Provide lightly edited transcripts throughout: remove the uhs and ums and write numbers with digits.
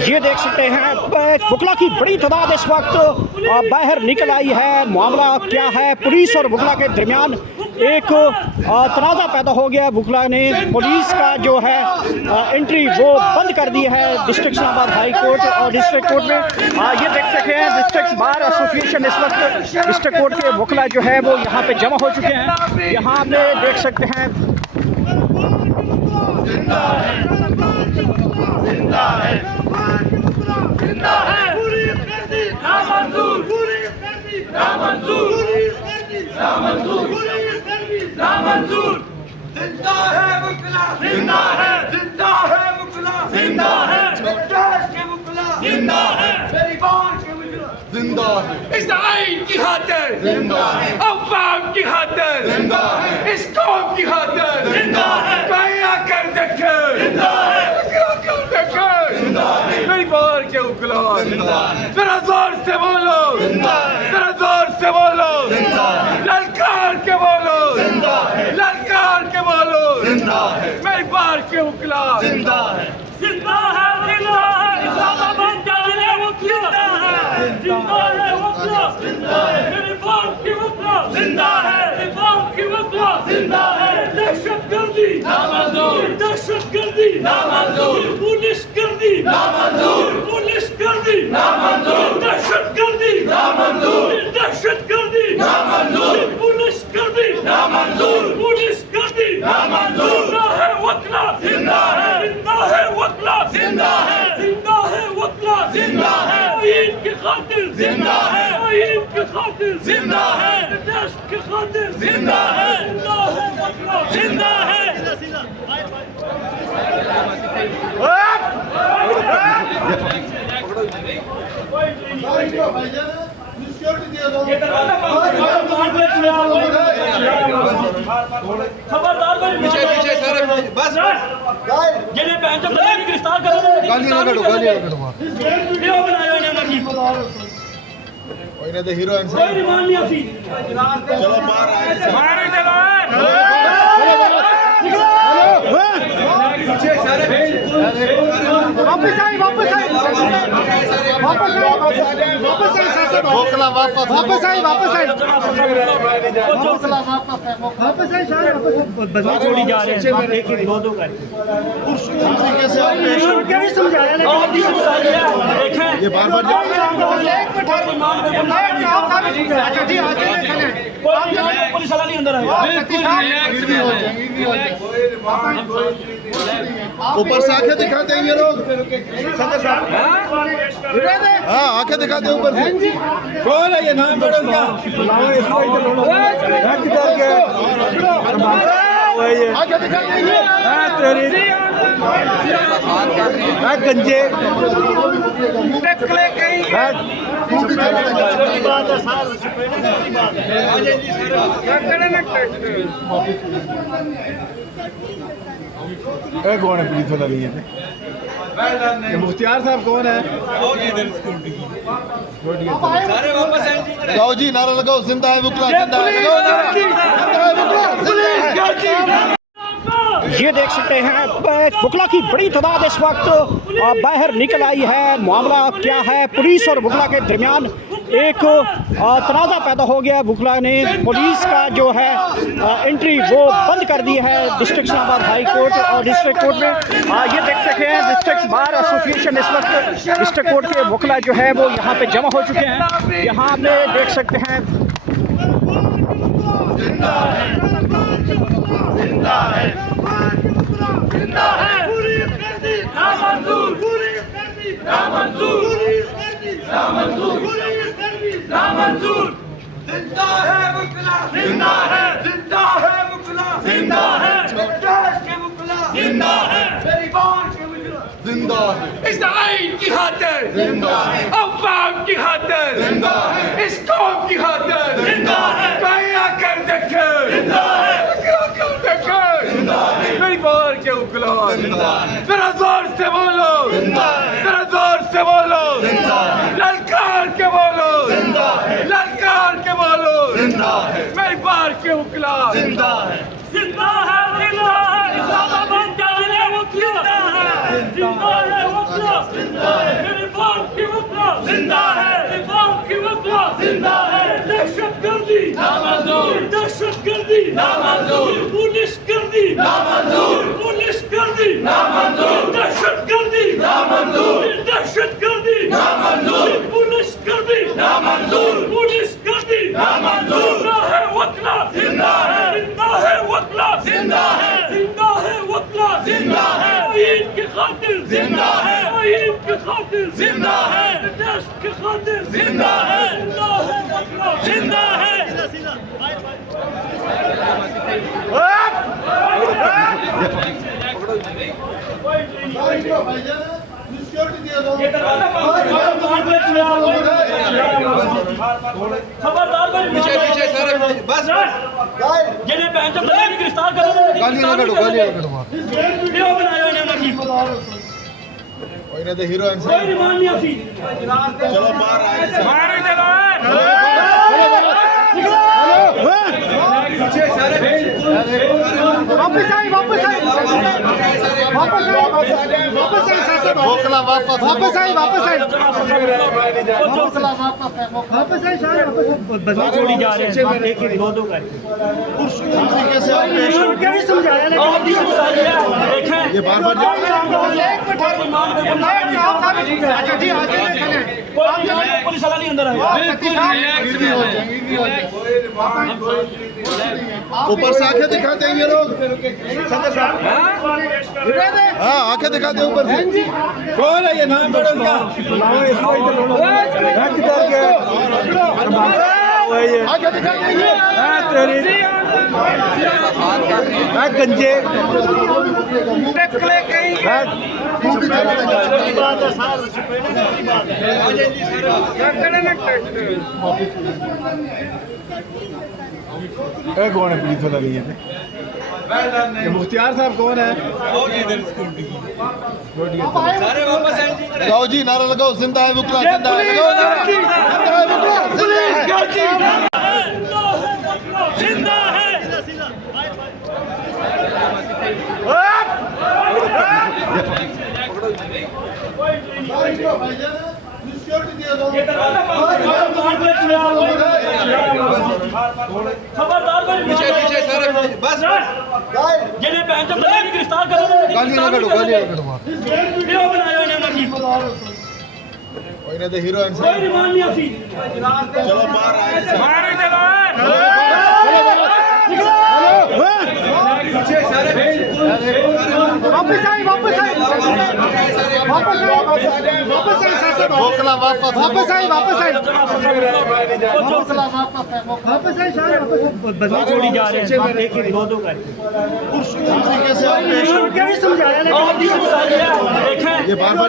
ये देख सकते हैं वकला की बड़ी तादाद इस वक्त बाहर निकल आई है। मामला क्या है, पुलिस और वकला के दरमियान एक तनाज़ा पैदा हो गया। वकला ने पुलिस का जो है एंट्री वो बंद कर दी है डिस्ट्रिक्ट इस्लामाबाद हाई कोर्ट और डिस्ट्रिक्ट कोर्ट में। ये देख सकते हैं डिस्ट्रिक्ट बार एसोसिएशन इस वक्त डिस्ट्रिक्ट कोर्ट के वकला जो है वो यहाँ पे जमा हो चुके हैं। यहाँ पे देख सकते हैं जिंदा है वकला, जिंदा है, जिंदा है वकला, जिंदा है, देश के वकला, जिंदा है, गरीबान के वकला, जिंदा है, इस आइन की खातिर, जिंदा है, अवाम की खातिर, जिंदा है, इस कौम की खातिर, जिंदा है, काया कर देखे, जिंदा है, कर देखे, जिंदा है, गरीबान के वकला, जिंदा है, जरा जोर से बोलो, जिंदा है, जरा जोर से बोलो, जिंदा है, ललकार के बोलो, जिंदा है, ललकार के बोलो, जिंदा है, मेरी बार के वकला, जिंदा है, जिंदा है, जिंदा है, इस्लामाबाद जाने वकला, जिंदा है वकला, जिंदा है, मेरी बार के वकला, जिंदा है, मेरी बार के वकला, जिंदा है, दहशतगर्दी नामंजूर, दहशतगर्दी नामंजूर, पुलिसगर्दी नामंजूर, पुलिसगर्दी नामंजूर, दहशतगर्दी नामंजूर, दहशतगर्दी नामंजूर, पुलिसगर्दी नामंजूर, पुलिसगर्दी नामंजूर, जिंदा है वकला, जिंदा है, जिंदा है वकला, जिंदा है, जिंदा है वकला, जिंदा है, आइन की खातिर, जिंदा है, आइन की खातिर, जिंदा है, देश की खातिर, जिंदा है, जिंदा है वकला, जिंदा है। खबरदार पीछे पीछे सारे बस जिन्हें पहन तो गिरफ्तार करो, गाली ना करो, गाली ना करो, वीडियो बनायो इन्होंने की तो हीरोइन से कोई रिमांड नहीं आती। चलो बाहर आए, बाहर चलो, वापस आए, वापस आए, वापस आए, वापस आए, वकला वापस, वापस आए, वापस आए, वकला वापस है, वापस आए, सारे वापस बदला छोड़ी जा रहे हैं एक एक दो दो करके। कैसे आप पेश हो? क्या नहीं समझाया ना, देखें ये बार-बार पुलिस वाला नहीं अंदर आएगा। ऊपर से आंखें दिखाते हैं ये लोग। हाँ, आंखें दिखाते हैं ऊपर से। कौन है ये, नाम पढ़ो उसका, आंखें दिखाते हैं गंजे टकले कहीं कौन है पुलिस वाला नहीं है? ये मुख्तियार साहब कौन है? सारे वापस आए। लगाओ जी, नारा लगाओ, जिंदा है वकला, जिंदा है, लगाओ नारा, जिंदा है वकला, जिंदा है। ये देख सकते हैं वकला की बड़ी तादाद इस वक्त बाहर निकल आई है। मामला क्या है, पुलिस और वकला के दरमियान एक तनाज़ा पैदा हो गया। वकला ने पुलिस का जो है एंट्री वो बंद कर दी है डिस्ट्रिक्ट इस्लामाबाद हाई कोर्ट और डिस्ट्रिक्ट कोर्ट में। ये देख सकते हैं डिस्ट्रिक्ट बार एसोसिएशन इस वक्त डिस्ट्रिक्ट कोर्ट के वकला जो है वो यहाँ पे जमा हो चुके हैं। यहाँ पे देख सकते हैं जिंदा है, जिंदा है, जिंदा है, नामंजूर, नामंजूर, नामंजूर, नामंजूर, जिंदा है वकला, जिंदा है, जिंदा है वकला, जिंदा है, देश के वकला, जिंदा है, गरीबान के वकला, जिंदा है, इस आइन की खातिर, जिंदा है, अवाम की खातिर, जिंदा है, इस कौम की खातिर, जिंदा है, काया कर देखे, जिंदा है, कर देखे, जिंदा है, मेरी बार के वकला, जिंदा है, जरा जोर से बोलो, जिंदा है, जरा जोर से बोलो, जिंदा है, ललकार के बोलो, जिंदा है, ललकार के बोलो, जिंदा है, मेरी बार के वकला, जिंदा है, जिंदा है, जिंदा है, इस्लामाबाद जाने वकला, जिंदा है वकला, जिंदा है। नामंजूर पुलिस गर्दी नामंजूर पुलिस गर्दी नामंजूर दहशतगर्दी नामंजूर दहशतगर्दी नामंजूर पुलिस गर्दी नामंजूर पुलिस गर्दी नामंजूर जिंदा है वकला जिंदा है वकला जिंदा है वकला जिंदा है आईन की खातिर जिंदा है आईन की खातिर जिंदा है देश की खातिर जिंदा है वकला जिंदा है खबरदार पीछे पीछे सारे बस जिन्हें पहन चल दले गिरफ्तार करो गाली ना करो वीडियो बनायो इन्होंने की इन्हें तो हीरोइन कोई रिमांड नहीं आसी चलो बाहर आए बाहर चलो पीछे सारे वापस आई बोकला वापस आई बदला छोड़ी जा रहे हैं एक एक दो दो का कैसे आप पेश हो क्या भी समझाया ना देखें ये बार बार पुलिस वाला नहीं अंदर आएगा ऊपर से आंखें दिखाते हैं ये लोग हाँ आंखें दिखाते हैं ऊपर से कौन है ये नाम बड़ा उसका आंखें दिखाते हैं गंजे कौन है पुलिस वाला नहीं है ये मुख्तियार साहब कौन है लगाओ जी नारा लगाओ जिंदा है बुकला जिंदा है लगाओ नारा जिंदा है बुकला जिंदा है खबरदार पीछे पीछे सारे बस जिन्हें पहन चल दले गिरफ्तार करो गाली ना करो वीडियो बनायो इन्होंने की इन्हें तो हीरोइन कोई रिमांड नहीं आसी चलो बाहर आए बाहर चलो पीछे सारे वापस आई बोकला वापस आई बदला छोड़ी जा रहे हैं एक एक दो दो का कैसे आप पेश हो क्या भी समझाया ना देखें ये बार बार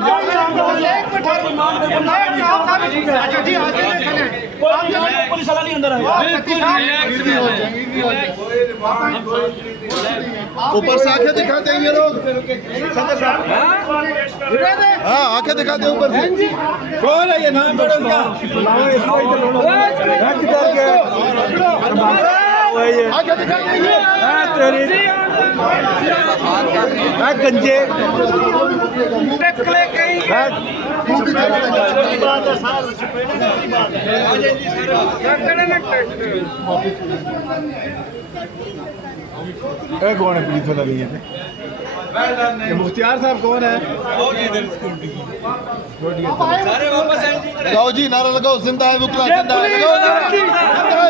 पुलिस वाला नहीं अंदर आएगा ऊपर से आंखें दिखाते हैं ये लोग हाँ आंखें दिखाते हैं ऊपर से कौन है ये नाम बड़ा उसका आंखें दिखाते हैं गंजे कौन है पुलिस वाला नहीं है ये मुख्तियार साहब कौन है लगाओ जी नारा लगाओ जिंदा है बुकला जिंदा है लगाओ नारा जिंदा